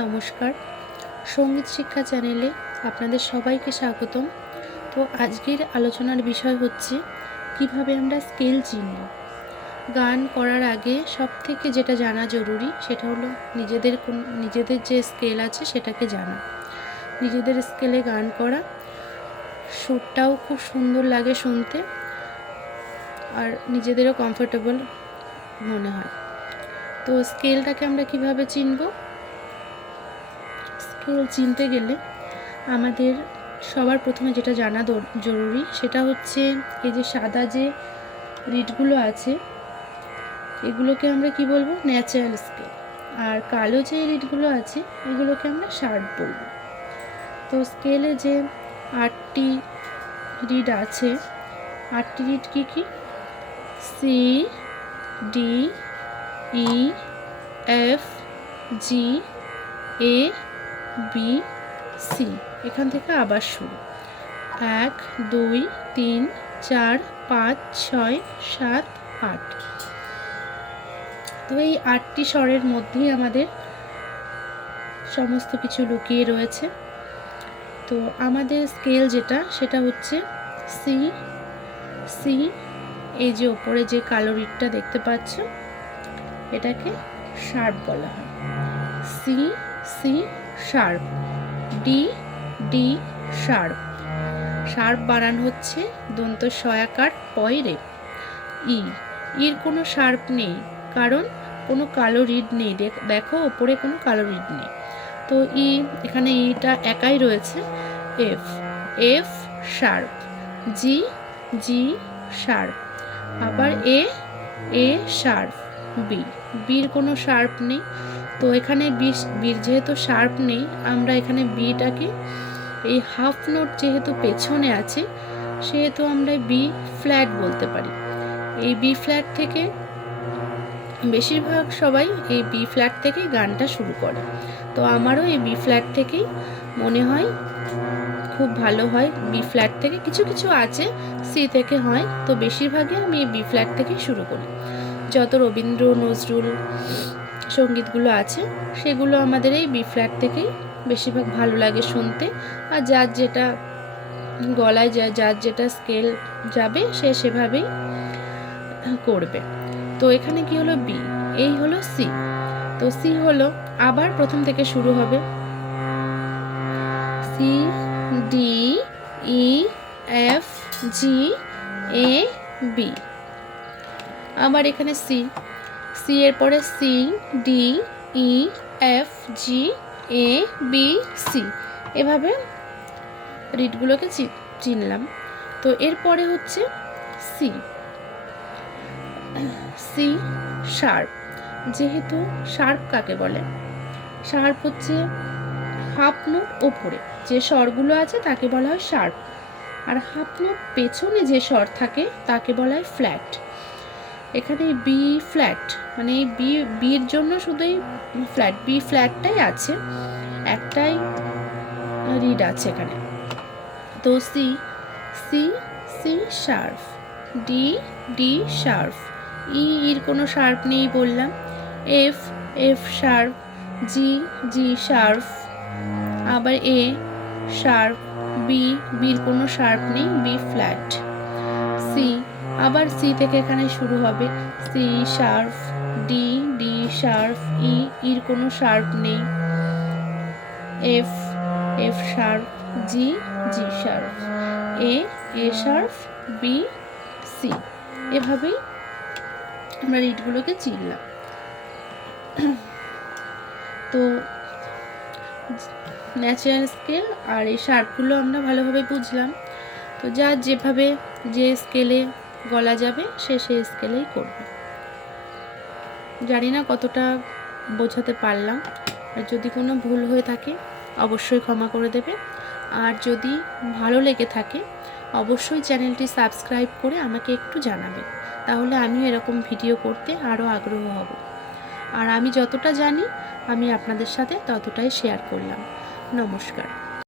নমস্কার, সঙ্গীত শিক্ষা চ্যানেলে আপনাদের সবাইকে স্বাগতম। তো আজকের আলোচনার বিষয় হচ্ছে কিভাবে আমরা স্কেল চিনব। গান করার আগে সবথেকে যেটা জানা জরুরি সেটা হলো নিজেদের যে স্কেল আছে সেটাকে জানা। নিজেদের স্কেলে গান করা, সুরটাও খুব সুন্দর লাগে শুনতে, আর নিজেদেরও কমফোর্টেবল মনে হয়। তো স্কেলটাকে আমরা কিভাবে চিনব? স্কেল চিনতে গেলে আমাদের সবার প্রথমে যেটা জানা জরুরি সেটা হচ্ছে এই যে সাদা যে রিডগুলো আছে এগুলোকে আমরা কি বলবো? Natural scale. আর কালো যে রিডগুলো আছে এগুলোকে আমরা শার্প বলবো। তো স্কেলে যে 8টি রিড আছে, 8টি read key key? C, D, E, F, G, A, B, C. এখান থেকে আবার শুরু। 1, 2, 3, 4, 5, 6, 7, 8। তো এই 8টি স্বরের মধ্যেই আমাদের সমস্ত কিছু লুকিয়ে রয়েছে। তো আমাদের স্কেল যেটা সেটা হচ্ছে সি। সি, এই যে ওপরে যে কালো রিডটা দেখতে পাচ্ছ এটাকে শার্প বলা হয়। C, C sharp. D, D sharp. Sharp বানান হচ্ছে দন্ত সয়াকার পয় রে। ই, ইর কোনো শার্প নেই কারণ কোনো কালো রিড নেই। দেখো ওপরে কোনো কালো রিড নেই। তো ই, এখানে ইটা একাই রয়েছে। F, F sharp. G, G sharp. আবার এ, এ শার্প। বি, বির কোনো শার্প নেই। তো এখানে বির যেহেতু শার্প নেই, আমরা এখানে বিটাকে এই হাফ নোট যেহেতু পেছনে আছে সেহেতু আমরা বি ফ্ল্যাট বলতে পারি। এই বি ফ্ল্যাট থেকে বেশিরভাগ সবাই এই বি ফ্ল্যাট থেকেই গানটা শুরু করে। তো আমারও এই বি ফ্ল্যাট থেকেই মনে হয় খুব ভালো হয়। বি ফ্ল্যাট থেকে কিছু কিছু আছে সি থেকে হয়, তো বেশিরভাগই আমি এই বি ফ্ল্যাট থেকেই শুরু করি। যত রবীন্দ্র নজরুল সঙ্গীতগুলো আছে সেগুলো আমাদের এই বি ফ্ল্যাট থেকেই বেশিরভাগ ভালো লাগে শুনতে। আর যার যেটা গলায় যার যেটা স্কেল যাবে সে সেভাবেই করবে। তো এখানে কি হলো? বি, এই হলো সি। তো সি হলো আবার প্রথম থেকে শুরু হবে। C, D, E, F, G, A, B. আবার এখানে সি, সি এর পরে C, D, E, F, G, A, B, C. এভাবে রিডগুলোকে চিনলাম। তো এরপরে হচ্ছে সি। C sharp. যেহেতু শার্প কাকে বলে? শার্প হচ্ছে হাফ নোট ওপরে যে স্বরগুলো আছে তাকে বলা হয় শার্প, আর হাফ নোট পেছনে যে স্বর থাকে তাকে বলা হয় ফ্ল্যাট। এখানে বি ফ্ল্যাট মানে এই বির জন্য শুধুই ফ্ল্যাট, বি ফ্ল্যাটটাই আছে, একটাই রিড আছে এখানে। তো C, C, C sharp. D, D sharp. E, ইর কোনো শার্প নেই বললাম। F, F sharp. G, G sharp. আবার এ শার্প। বি, বির কোনো শার্প নেই, বি ফ্ল্যাট। সি, আবার সি থেকে এখানে শুরু হবে। C sharp. D, D sharp. E, ইর কোনো শার্প নেই। F, F sharp. G, G sharp. A, A sharp. B, C. এভাবেই আমরা রিডগুলোকে চিনলাম। তো ন্যাচারাল স্কেল আর এই শার্পগুলো আমরা ভালোভাবে বুঝলাম। তো যার যেভাবে যে স্কেলে গলা যাবে সে সেই স্কেলেই করবে। জানি না কতটা বোঝাতে পারলাম, আর যদি কোনো ভুল হয়ে থাকে অবশ্যই ক্ষমা করে দেবে। আর যদি ভালো লেগে থাকে অবশ্যই চ্যানেলটি সাবস্ক্রাইব করে আমাকে একটু জানাবে, তাহলে আমিও এরকম ভিডিও করতে আরও আগ্রহ হব। আর আমি যতটা জানি আমি আপনাদের সাথে ততটাই শেয়ার করলাম। নমস্কার।